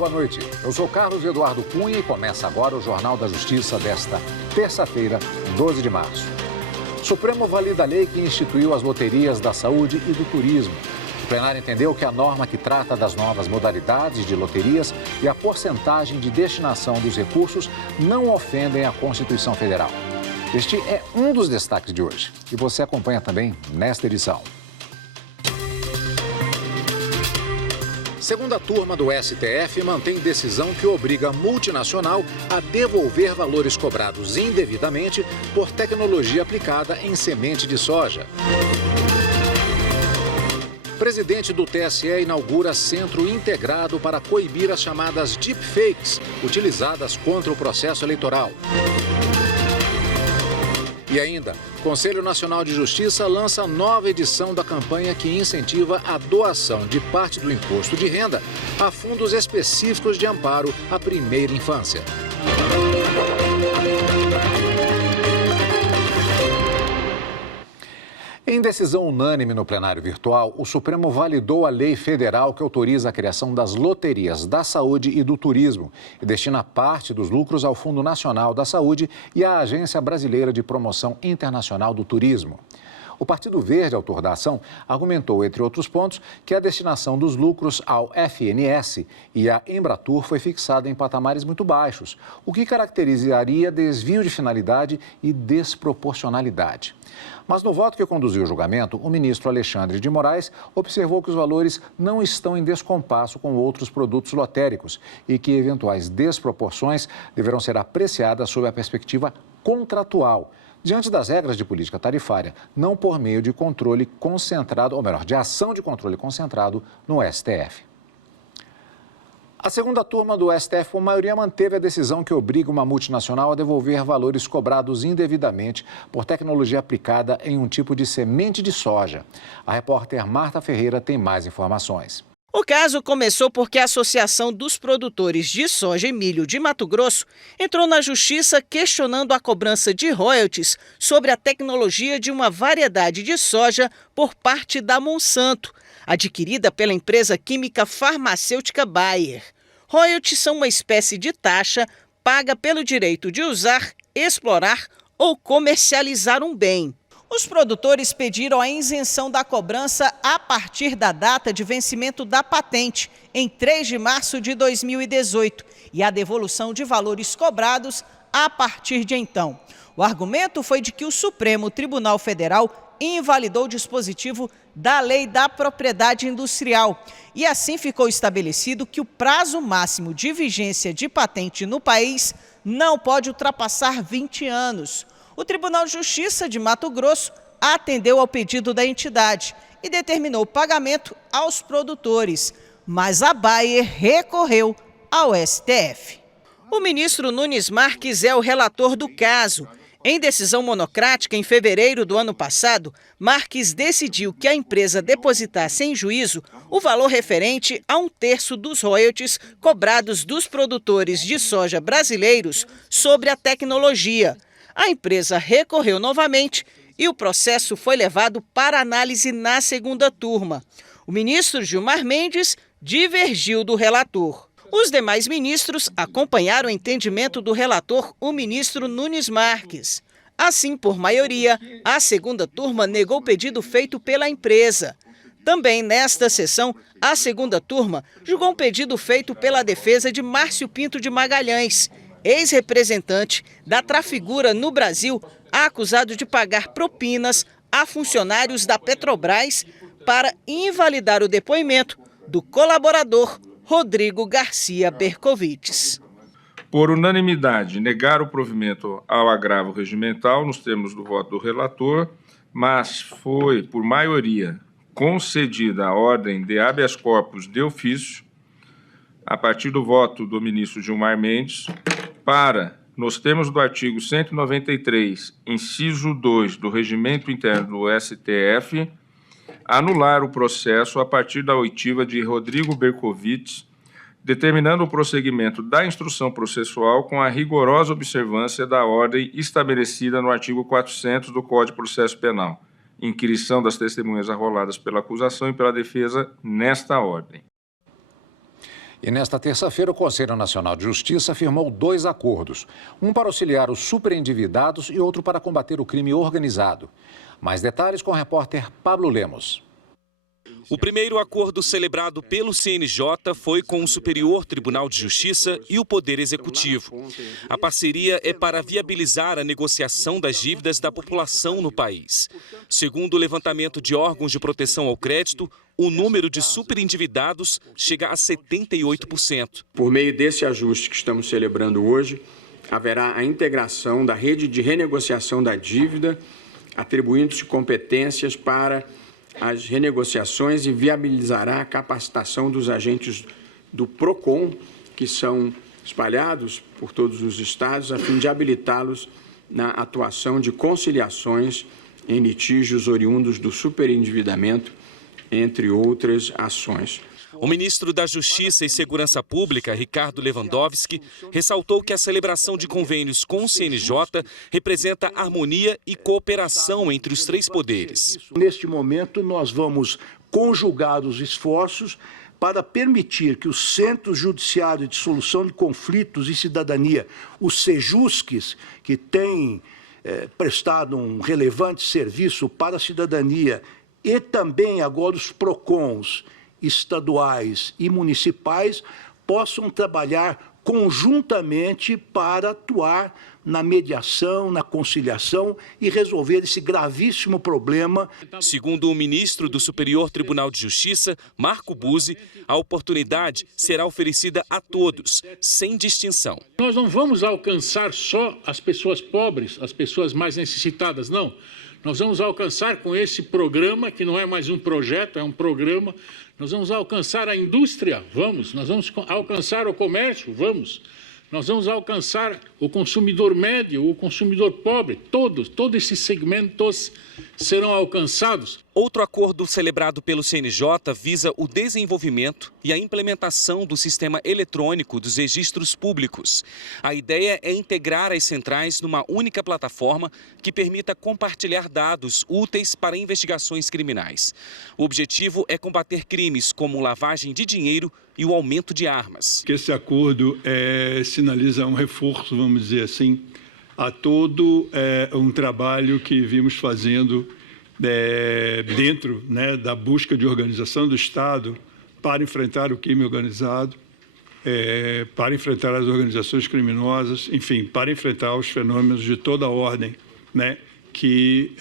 boa noite. Eu sou Carlos Eduardo Cunha e começa agora o Jornal da Justiça desta terça-feira, 12 de março. O Supremo valida a lei que instituiu as loterias da saúde e do turismo. O plenário entendeu que a norma que trata das novas modalidades de loterias e a porcentagem de destinação dos recursos não ofendem a Constituição Federal. Este é um dos destaques de hoje e você acompanha também nesta edição. Segunda turma do STF mantém decisão que obriga a multinacional a devolver valores cobrados indevidamente por tecnologia aplicada em semente de soja. Presidente do TSE inaugura centro integrado para coibir as chamadas deepfakes utilizadas contra o processo eleitoral. E ainda, o Conselho Nacional de Justiça lança nova edição da campanha que incentiva a doação de parte do imposto de renda a fundos específicos de amparo à primeira infância. Em decisão unânime no plenário virtual, o Supremo validou a lei federal que autoriza a criação das loterias da saúde e do turismo e destina parte dos lucros ao Fundo Nacional da Saúde e à Agência Brasileira de Promoção Internacional do Turismo. O Partido Verde, autor da ação, argumentou, entre outros pontos, que a destinação dos lucros ao FNS e à Embratur foi fixada em patamares muito baixos, o que caracterizaria desvio de finalidade e desproporcionalidade. Mas no voto que conduziu o julgamento, o ministro Alexandre de Moraes observou que os valores não estão em descompasso com outros produtos lotéricos e que eventuais desproporções deverão ser apreciadas sob a perspectiva contratual, diante das regras de política tarifária, não por meio de controle concentrado, ou melhor, de ação de controle concentrado no STF. A segunda turma do STF, por maioria, manteve a decisão que obriga uma multinacional a devolver valores cobrados indevidamente por tecnologia aplicada em um tipo de semente de soja. A repórter Marta Ferreira tem mais informações. O caso começou porque a Associação dos Produtores de Soja e Milho de Mato Grosso entrou na justiça questionando a cobrança de royalties sobre a tecnologia de uma variedade de soja por parte da Monsanto, adquirida pela empresa química farmacêutica Bayer. Royalties são uma espécie de taxa paga pelo direito de usar, explorar ou comercializar um bem. Os produtores pediram a isenção da cobrança a partir da data de vencimento da patente, em 3 de março de 2018, e a devolução de valores cobrados a partir de então. O argumento foi de que o Supremo Tribunal Federal invalidou o dispositivo da Lei da Propriedade Industrial e assim ficou estabelecido que o prazo máximo de vigência de patente no país não pode ultrapassar 20 anos. O Tribunal de Justiça de Mato Grosso atendeu ao pedido da entidade e determinou o pagamento aos produtores, mas a Bayer recorreu ao STF. O ministro Nunes Marques é o relator do caso. Em decisão monocrática, em fevereiro do ano passado, Marques decidiu que a empresa depositasse em juízo o valor referente a 1/3 dos royalties cobrados dos produtores de soja brasileiros sobre a tecnologia. A empresa recorreu novamente e o processo foi levado para análise na segunda turma. O ministro Gilmar Mendes divergiu do relator. Os demais ministros acompanharam o entendimento do relator, o ministro Nunes Marques. Assim, por maioria, a segunda turma negou o pedido feito pela empresa. Também nesta sessão, a segunda turma julgou um pedido feito pela defesa de Márcio Pinto de Magalhães, ex-representante da Trafigura no Brasil, acusado de pagar propinas a funcionários da Petrobras para invalidar o depoimento do colaborador Rodrigo Garcia Bercovitz. Por unanimidade, negar o provimento ao agravo regimental nos termos do voto do relator, mas foi, por maioria, concedida a ordem de habeas corpus de ofício, a partir do voto do ministro Gilmar Mendes, para, nos termos do artigo 193, inciso 2 do Regimento Interno do STF, anular o processo a partir da oitiva de Rodrigo Bercovitz, determinando o prosseguimento da instrução processual com a rigorosa observância da ordem estabelecida no artigo 400 do Código de Processo Penal, inquirição das testemunhas arroladas pela acusação e pela defesa nesta ordem. E nesta terça-feira, o Conselho Nacional de Justiça firmou 2 acordos. Um para auxiliar os superendividados e outro para combater o crime organizado. Mais detalhes com o repórter Pablo Lemos. O primeiro acordo celebrado pelo CNJ foi com o Superior Tribunal de Justiça e o Poder Executivo. A parceria é para viabilizar a negociação das dívidas da população no país. Segundo o levantamento de órgãos de proteção ao crédito, o número de superendividados chega a 78%. Por meio desse ajuste que estamos celebrando hoje, haverá a integração da rede de renegociação da dívida, atribuindo-se competências para as renegociações e viabilizará a capacitação dos agentes do PROCON, que são espalhados por todos os estados, a fim de habilitá-los na atuação de conciliações em litígios oriundos do superendividamento, entre outras ações. O ministro da Justiça e Segurança Pública, Ricardo Lewandowski, ressaltou que a celebração de convênios com o CNJ representa harmonia e cooperação entre os 3 poderes. Neste momento, nós vamos conjugar os esforços para permitir que os Centros Judiciários de Solução de Conflitos e Cidadania, os CEJUSCs, que têm prestado um relevante serviço para a cidadania, e também agora os PROCONs, estaduais e municipais, possam trabalhar conjuntamente para atuar na mediação, na conciliação e resolver esse gravíssimo problema. Segundo o ministro do Superior Tribunal de Justiça, Marco Buzzi, a oportunidade será oferecida a todos, sem distinção. Nós não vamos alcançar só as pessoas pobres, as pessoas mais necessitadas, não. Nós vamos alcançar com esse programa, que não é mais um projeto, é um programa, nós vamos alcançar a indústria, vamos. Nós vamos alcançar o comércio, vamos. Nós vamos alcançar o consumidor médio, o consumidor pobre, todos esses segmentos serão alcançados. Outro acordo celebrado pelo CNJ visa o desenvolvimento e a implementação do sistema eletrônico dos registros públicos. A ideia é integrar as centrais numa única plataforma que permita compartilhar dados úteis para investigações criminais. O objetivo é combater crimes como lavagem de dinheiro e o aumento de armas. Esse acordo sinaliza um reforço, vamos dizer assim, a todo um trabalho que vimos fazendo dentro da busca de organização do Estado para enfrentar o crime organizado, para enfrentar as organizações criminosas, enfim, para enfrentar os fenômenos de toda a ordem que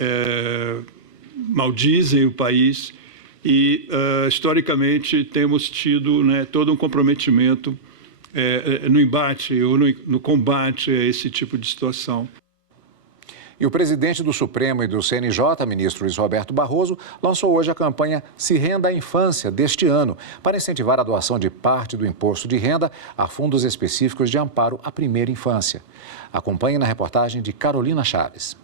maldizem o país. E, historicamente, temos tido todo um comprometimento no embate ou no combate a esse tipo de situação. E o presidente do Supremo e do CNJ, ministro Luiz Roberto Barroso, lançou hoje a campanha Se Renda à Infância deste ano, para incentivar a doação de parte do imposto de renda a fundos específicos de amparo à primeira infância. Acompanhe na reportagem de Carolina Chaves.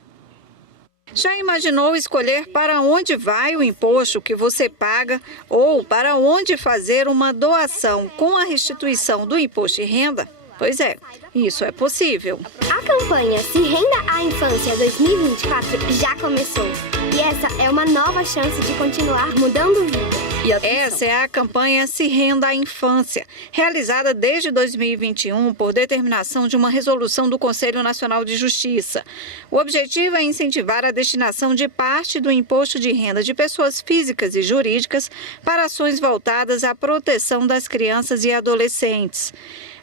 Já imaginou escolher para onde vai o imposto que você paga ou para onde fazer uma doação com a restituição do imposto de renda? Pois é, isso é possível. A campanha Se Renda à Infância 2024 já começou. E essa é uma nova chance de continuar mudando vida. Essa é a campanha Se Renda à Infância, realizada desde 2021 por determinação de uma resolução do Conselho Nacional de Justiça. O objetivo é incentivar a destinação de parte do imposto de renda de pessoas físicas e jurídicas para ações voltadas à proteção das crianças e adolescentes.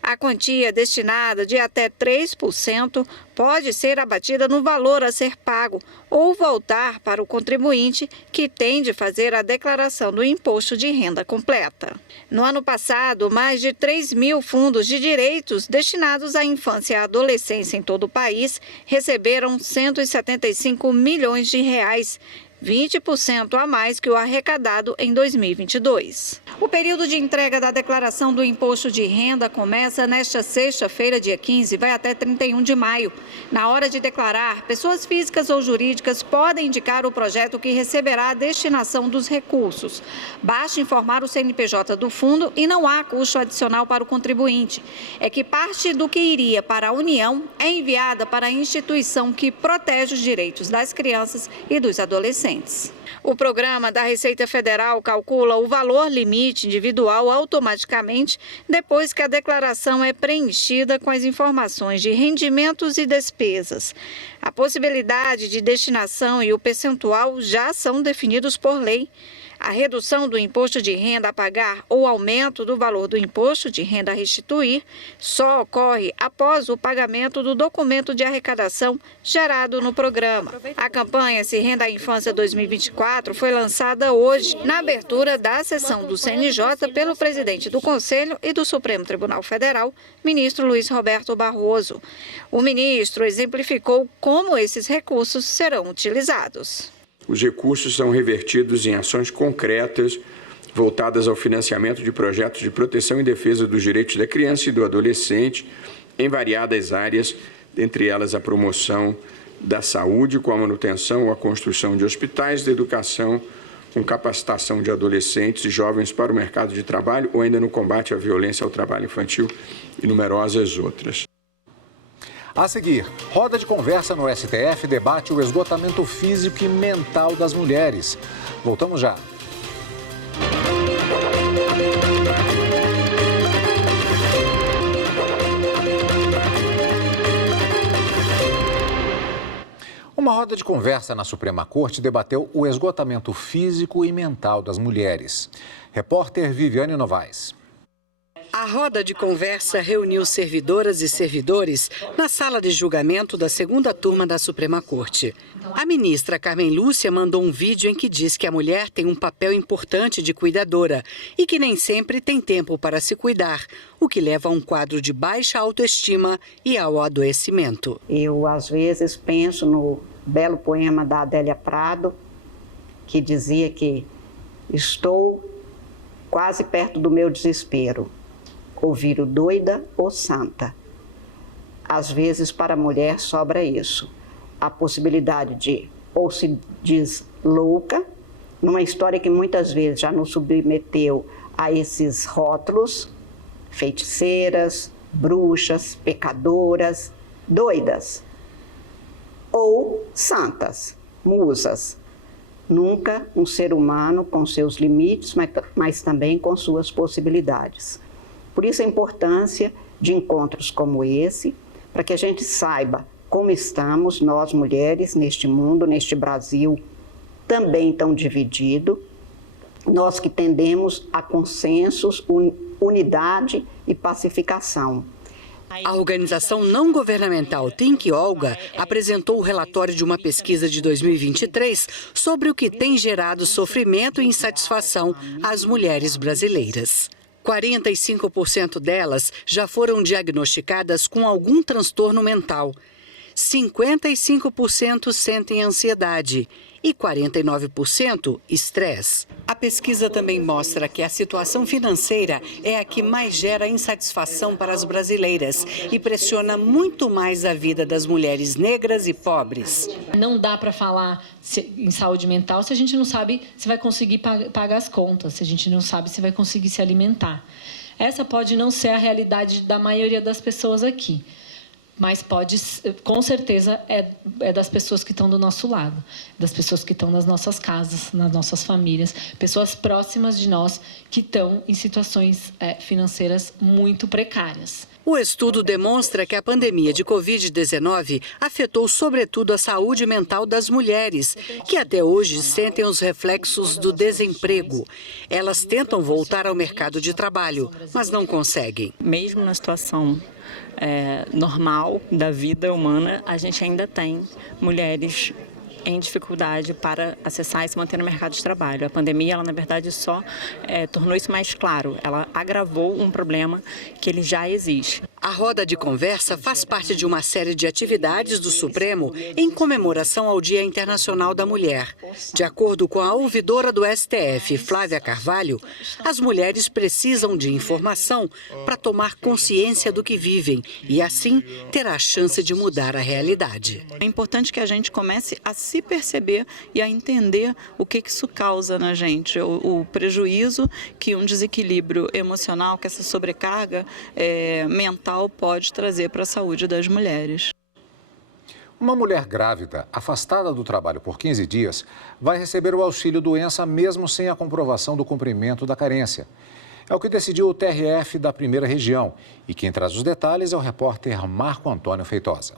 A quantia destinada de até 3% pode ser abatida no valor a ser pago ou voltar para o contribuinte que tem de fazer a declaração do imposto de renda completa. No ano passado, mais de 3 mil fundos de direitos destinados à infância e à adolescência em todo o país receberam 175 milhões de reais, 20% a mais que o arrecadado em 2022. O período de entrega da declaração do imposto de renda começa nesta sexta-feira, dia 15, e vai até 31 de maio. Na hora de declarar, pessoas físicas ou jurídicas podem indicar o projeto que receberá a destinação dos recursos. Basta informar o CNPJ do fundo e não há custo adicional para o contribuinte. É que parte do que iria para a União é enviada para a instituição que protege os direitos das crianças e dos adolescentes. adolescentes. O programa da Receita Federal calcula o valor limite individual automaticamente depois que a declaração é preenchida com as informações de rendimentos e despesas. A possibilidade de destinação e o percentual já são definidos por lei. A redução do imposto de renda a pagar ou aumento do valor do imposto de renda a restituir só ocorre após o pagamento do documento de arrecadação gerado no programa. A campanha Se Renda à Infância 2024 foi lançada hoje, na abertura da sessão do CNJ pelo presidente do Conselho e do Supremo Tribunal Federal, ministro Luiz Roberto Barroso. O ministro exemplificou como esses recursos serão utilizados. Os recursos são revertidos em ações concretas voltadas ao financiamento de projetos de proteção e defesa dos direitos da criança e do adolescente em variadas áreas, entre elas a promoção da saúde, com a manutenção ou a construção de hospitais, da educação, com capacitação de adolescentes e jovens para o mercado de trabalho ou ainda no combate à violência ao trabalho infantil e numerosas outras. A seguir, roda de conversa no STF debate o esgotamento físico e mental das mulheres. Voltamos já. Uma roda de conversa na Suprema Corte debateu o esgotamento físico e mental das mulheres. Repórter Viviane Novaes. A roda de conversa reuniu servidoras e servidores na sala de julgamento da segunda turma da Suprema Corte. A ministra Carmen Lúcia mandou um vídeo em que diz que a mulher tem um papel importante de cuidadora e que nem sempre tem tempo para se cuidar, o que leva a um quadro de baixa autoestima e ao adoecimento. Eu, às vezes, penso no belo poema da Adélia Prado, que dizia que estou quase perto do meu desespero. Ou viro doida ou santa. Às vezes, para a mulher, sobra isso. A possibilidade de ou se diz louca, numa história que muitas vezes já nos submeteu a esses rótulos, feiticeiras, bruxas, pecadoras, doidas. Ou santas, musas. Nunca um ser humano com seus limites, mas também com suas possibilidades. Por isso a importância de encontros como esse, para que a gente saiba como estamos, nós mulheres, neste mundo, neste Brasil, também tão dividido, nós que tendemos a consensos, unidade e pacificação. A organização não governamental Think Olga apresentou o relatório de uma pesquisa de 2023 sobre o que tem gerado sofrimento e insatisfação às mulheres brasileiras. 45% delas já foram diagnosticadas com algum transtorno mental. 55% sentem ansiedade e 49% estresse. A pesquisa também mostra que a situação financeira é a que mais gera insatisfação para as brasileiras e pressiona muito mais a vida das mulheres negras e pobres. Não dá para falar em saúde mental se a gente não sabe se vai conseguir pagar as contas, se a gente não sabe se vai conseguir se alimentar. Essa pode não ser a realidade da maioria das pessoas aqui. Mas pode, com certeza, é das pessoas que estão do nosso lado, das pessoas que estão nas nossas casas, nas nossas famílias, pessoas próximas de nós que estão em situações financeiras muito precárias. O estudo demonstra que a pandemia de Covid-19 afetou sobretudo a saúde mental das mulheres, que até hoje sentem os reflexos do desemprego. Elas tentam voltar ao mercado de trabalho, mas não conseguem. Mesmo na situação normal da vida humana, a gente ainda tem mulheres em dificuldade para acessar e se manter no mercado de trabalho. A pandemia, ela na verdade só tornou isso mais claro. Ela agravou um problema que ele já existe. A roda de conversa faz parte de uma série de atividades do Supremo em comemoração ao Dia Internacional da Mulher. De acordo com a ouvidora do STF, Flávia Carvalho, as mulheres precisam de informação para tomar consciência do que vivem e, assim, ter a chance de mudar a realidade. É importante que a gente comece a se perceber e a entender o que isso causa na gente, o prejuízo que um desequilíbrio emocional, que essa sobrecarga mental pode trazer para a saúde das mulheres. Uma mulher grávida, afastada do trabalho por 15 dias, vai receber o auxílio-doença mesmo sem a comprovação do cumprimento da carência. É o que decidiu o TRF da Primeira Região. E quem traz os detalhes é o repórter Marco Antônio Feitosa.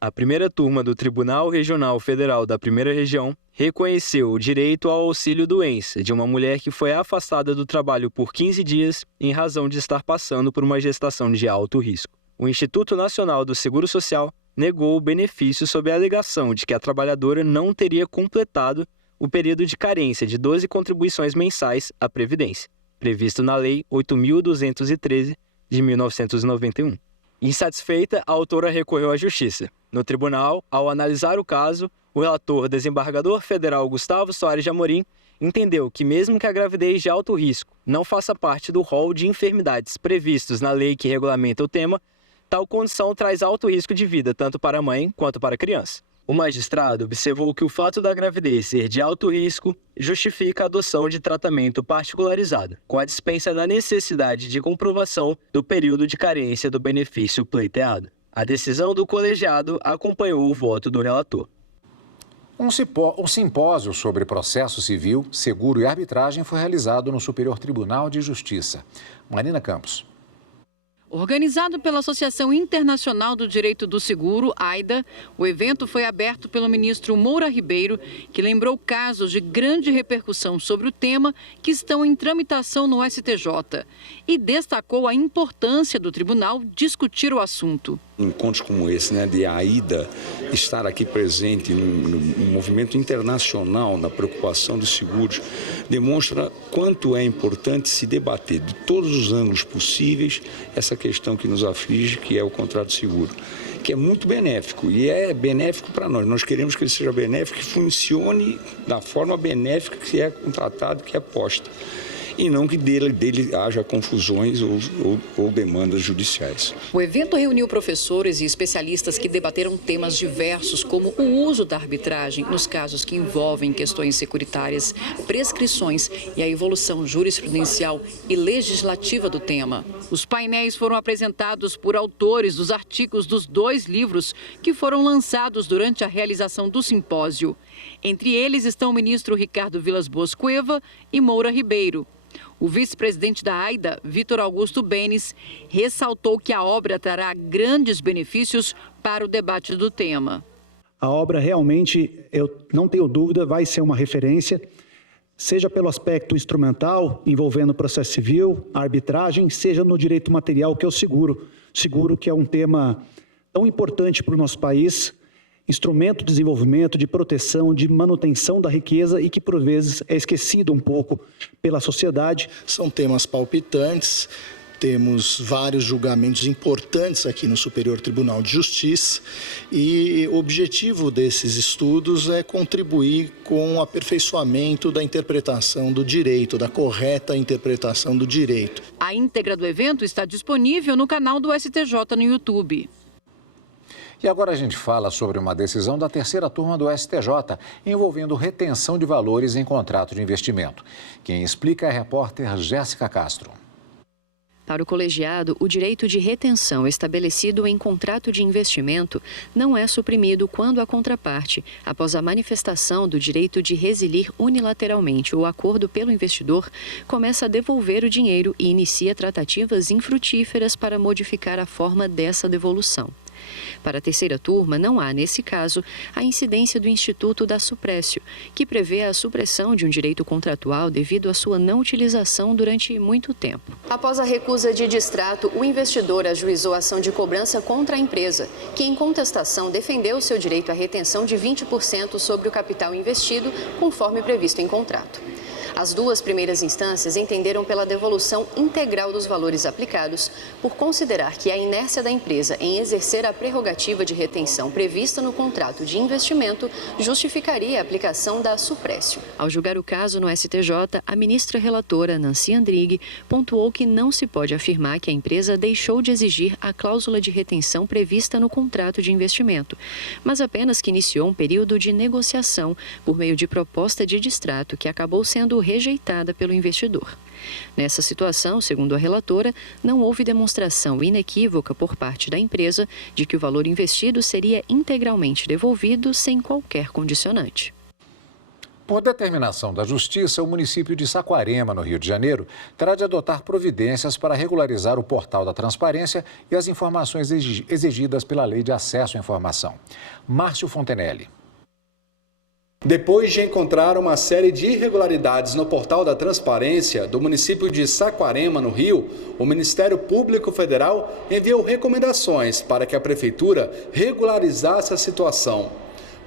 A primeira turma do Tribunal Regional Federal da Primeira Região reconheceu o direito ao auxílio-doença de uma mulher que foi afastada do trabalho por 15 dias em razão de estar passando por uma gestação de alto risco. O Instituto Nacional do Seguro Social negou o benefício sob a alegação de que a trabalhadora não teria completado o período de carência de 12 contribuições mensais à Previdência, previsto na Lei 8.213 de 1991. Insatisfeita, a autora recorreu à Justiça. No tribunal, ao analisar o caso, o relator desembargador federal Gustavo Soares de Amorim entendeu que mesmo que a gravidez de alto risco não faça parte do rol de enfermidades previstos na lei que regulamenta o tema, tal condição traz alto risco de vida tanto para a mãe quanto para a criança. O magistrado observou que o fato da gravidez ser de alto risco justifica a adoção de tratamento particularizado, com a dispensa da necessidade de comprovação do período de carência do benefício pleiteado. A decisão do colegiado acompanhou o voto do relator. Um simpósio sobre processo civil, seguro e arbitragem foi realizado no Superior Tribunal de Justiça. Marina Campos. Organizado pela Associação Internacional do Direito do Seguro, AIDA, o evento foi aberto pelo ministro Moura Ribeiro, que lembrou casos de grande repercussão sobre o tema que estão em tramitação no STJ e destacou a importância do tribunal discutir o assunto. Encontros como esse, de AIDA, estar aqui presente no movimento internacional na preocupação dos seguros, demonstra quanto é importante se debater de todos os ângulos possíveis essa questão que nos aflige, que é o contrato seguro, que é muito benéfico e é benéfico para nós. Nós queremos que ele seja benéfico, que funcione da forma benéfica que é contratado, que é posta. E não que dele haja confusões ou demandas judiciais. O evento reuniu professores e especialistas que debateram temas diversos, como o uso da arbitragem nos casos que envolvem questões securitárias, prescrições e a evolução jurisprudencial e legislativa do tema. Os painéis foram apresentados por autores dos artigos dos 2 livros que foram lançados durante a realização do simpósio. Entre eles estão o ministro Ricardo Vilas Boas Cueva e Moura Ribeiro. O vice-presidente da AIDA, Vitor Augusto Benes, ressaltou que a obra trará grandes benefícios para o debate do tema. A obra realmente, eu não tenho dúvida, vai ser uma referência, seja pelo aspecto instrumental, envolvendo o processo civil, a arbitragem, seja no direito material, que é o seguro. Seguro que é um tema tão importante para o nosso país, instrumento de desenvolvimento, de proteção, de manutenção da riqueza e que, por vezes, é esquecido um pouco pela sociedade. São temas palpitantes, temos vários julgamentos importantes aqui no Superior Tribunal de Justiça e o objetivo desses estudos é contribuir com o aperfeiçoamento da interpretação do direito, da correta interpretação do direito. A íntegra do evento está disponível no canal do STJ no YouTube. E agora a gente fala sobre uma decisão da terceira turma do STJ, envolvendo retenção de valores em contrato de investimento. Quem explica é a repórter Jéssica Castro. Para o colegiado, o direito de retenção estabelecido em contrato de investimento não é suprimido quando a contraparte, após a manifestação do direito de resilir unilateralmente o acordo pelo investidor, começa a devolver o dinheiro e inicia tratativas infrutíferas para modificar a forma dessa devolução. Para a terceira turma, não há, nesse caso, a incidência do Instituto da Suprécio, que prevê a supressão de um direito contratual devido à sua não utilização durante muito tempo. Após a recusa de distrato, o investidor ajuizou ação de cobrança contra a empresa, que, em contestação, defendeu seu direito à retenção de 20% sobre o capital investido, conforme previsto em contrato. As 2 primeiras instâncias entenderam pela devolução integral dos valores aplicados, por considerar que a inércia da empresa em exercer a prerrogativa de retenção prevista no contrato de investimento justificaria a aplicação da suprécio. Ao julgar o caso no STJ, a ministra relatora Nancy Andrighi pontuou que não se pode afirmar que a empresa deixou de exigir a cláusula de retenção prevista no contrato de investimento, mas apenas que iniciou um período de negociação por meio de proposta de distrato que acabou sendo rejeitada pelo investidor. Nessa situação, segundo a relatora, não houve demonstração inequívoca por parte da empresa de que o valor investido seria integralmente devolvido sem qualquer condicionante. Por determinação da Justiça, o município de Saquarema, no Rio de Janeiro, terá de adotar providências para regularizar o portal da transparência e as informações exigidas pela Lei de Acesso à Informação. Márcio Fontenelle. Depois de encontrar uma série de irregularidades no portal da transparência do município de Saquarema, no Rio, o Ministério Público Federal enviou recomendações para que a Prefeitura regularizasse a situação.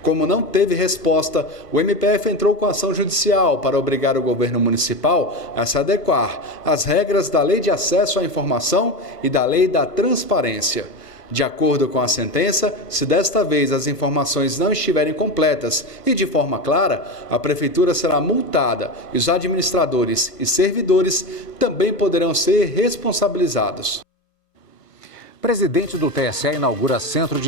Como não teve resposta, o MPF entrou com ação judicial para obrigar o governo municipal a se adequar às regras da Lei de Acesso à Informação e da Lei da Transparência. De acordo com a sentença, se desta vez as informações não estiverem completas e de forma clara, a Prefeitura será multada e os administradores e servidores também poderão ser responsabilizados. Presidente do TSE inaugura Centro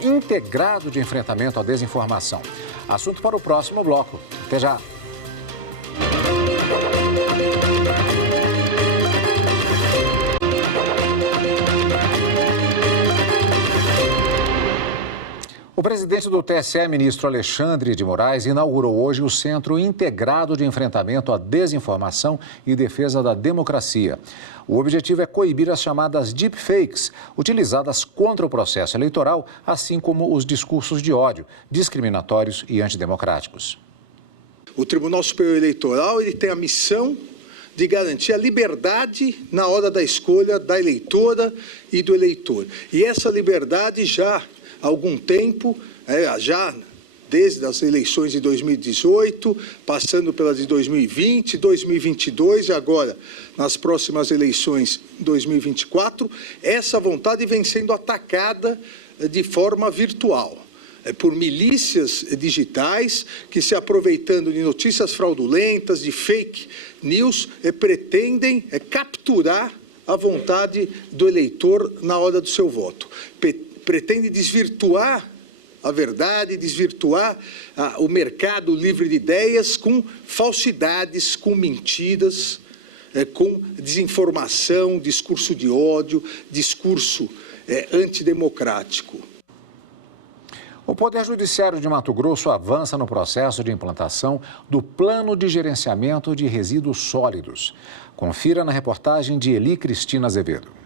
Integrado de Enfrentamento à Desinformação. Assunto para o próximo bloco. Até já. O presidente do TSE, ministro Alexandre de Moraes, inaugurou hoje o Centro Integrado de Enfrentamento à Desinformação e Defesa da Democracia. O objetivo é coibir as chamadas deepfakes, utilizadas contra o processo eleitoral, assim como os discursos de ódio, discriminatórios e antidemocráticos. O Tribunal Superior Eleitoral ele tem a missão de garantir a liberdade na hora da escolha da eleitora e do eleitor. E essa liberdade já há algum tempo, já desde as eleições de 2018, passando pelas de 2020, 2022 e agora nas próximas eleições 2024, essa vontade vem sendo atacada de forma virtual. Por milícias digitais que, se aproveitando de notícias fraudulentas, de fake news, pretendem capturar a vontade do eleitor na hora do seu voto. Pretende desvirtuar a verdade, desvirtuar o mercado livre de ideias com falsidades, com mentiras, com desinformação, discurso de ódio, discurso antidemocrático. O Poder Judiciário de Mato Grosso avança no processo de implantação do Plano de Gerenciamento de Resíduos Sólidos. Confira na reportagem de Eli Cristina Azevedo.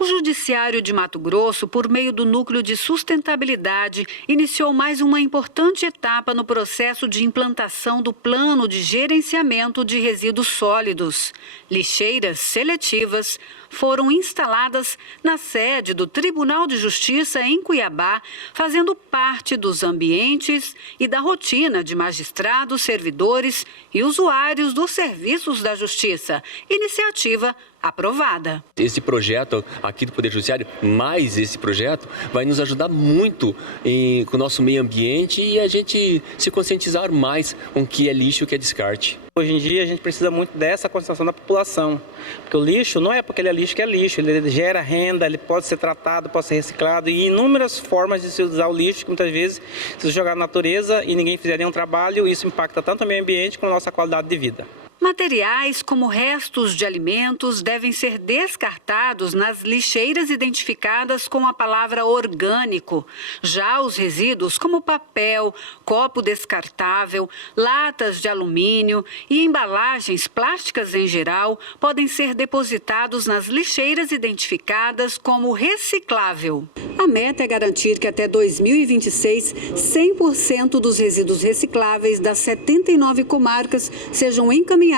O Judiciário de Mato Grosso, por meio do Núcleo de Sustentabilidade, iniciou mais uma importante etapa no processo de implantação do Plano de Gerenciamento de Resíduos Sólidos. Lixeiras seletivas foram instaladas na sede do Tribunal de Justiça em Cuiabá, fazendo parte dos ambientes e da rotina de magistrados, servidores e usuários dos serviços da Justiça. Iniciativa aprovada. Esse projeto aqui do Poder Judiciário, mais esse projeto, vai nos ajudar muito com o nosso meio ambiente e a gente se conscientizar mais com o que é lixo e o que é descarte. Hoje em dia a gente precisa muito dessa conscientização da população, porque o lixo não é porque ele é lixo que é lixo, ele gera renda, ele pode ser tratado, pode ser reciclado e inúmeras formas de se usar o lixo que muitas vezes se jogar na natureza e ninguém fizer nenhum trabalho, isso impacta tanto o meio ambiente como a nossa qualidade de vida. Materiais como restos de alimentos devem ser descartados nas lixeiras identificadas com a palavra orgânico. Já os resíduos como papel, copo descartável, latas de alumínio e embalagens plásticas em geral podem ser depositados nas lixeiras identificadas como reciclável. A meta é garantir que até 2026, 100% dos resíduos recicláveis das 79 comarcas sejam encaminhados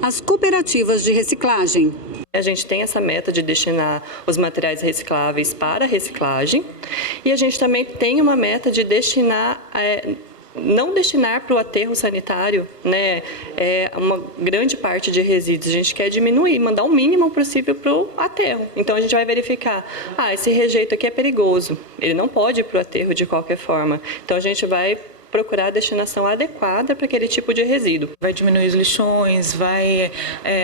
às cooperativas de reciclagem. A gente tem essa meta de destinar os materiais recicláveis para reciclagem e a gente também tem uma meta de não destinar para o aterro sanitário, né, uma grande parte de resíduos. A gente quer diminuir, mandar o mínimo possível para o aterro. Então a gente vai verificar, esse rejeito aqui é perigoso, ele não pode ir para o aterro de qualquer forma. Então a gente vai procurar a destinação adequada para aquele tipo de resíduo. Vai diminuir os lixões, vai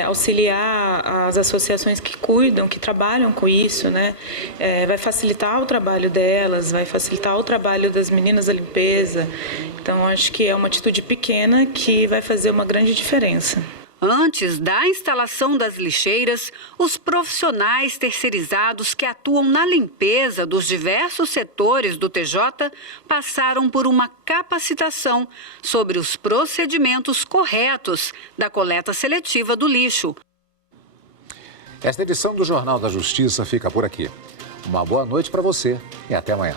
auxiliar as associações que cuidam, que trabalham com isso, né? Vai facilitar o trabalho delas, vai facilitar o trabalho das meninas da limpeza. Então, acho que é uma atitude pequena que vai fazer uma grande diferença. Antes da instalação das lixeiras, os profissionais terceirizados que atuam na limpeza dos diversos setores do TJ passaram por uma capacitação sobre os procedimentos corretos da coleta seletiva do lixo. Esta edição do Jornal da Justiça fica por aqui. Uma boa noite para você e até amanhã.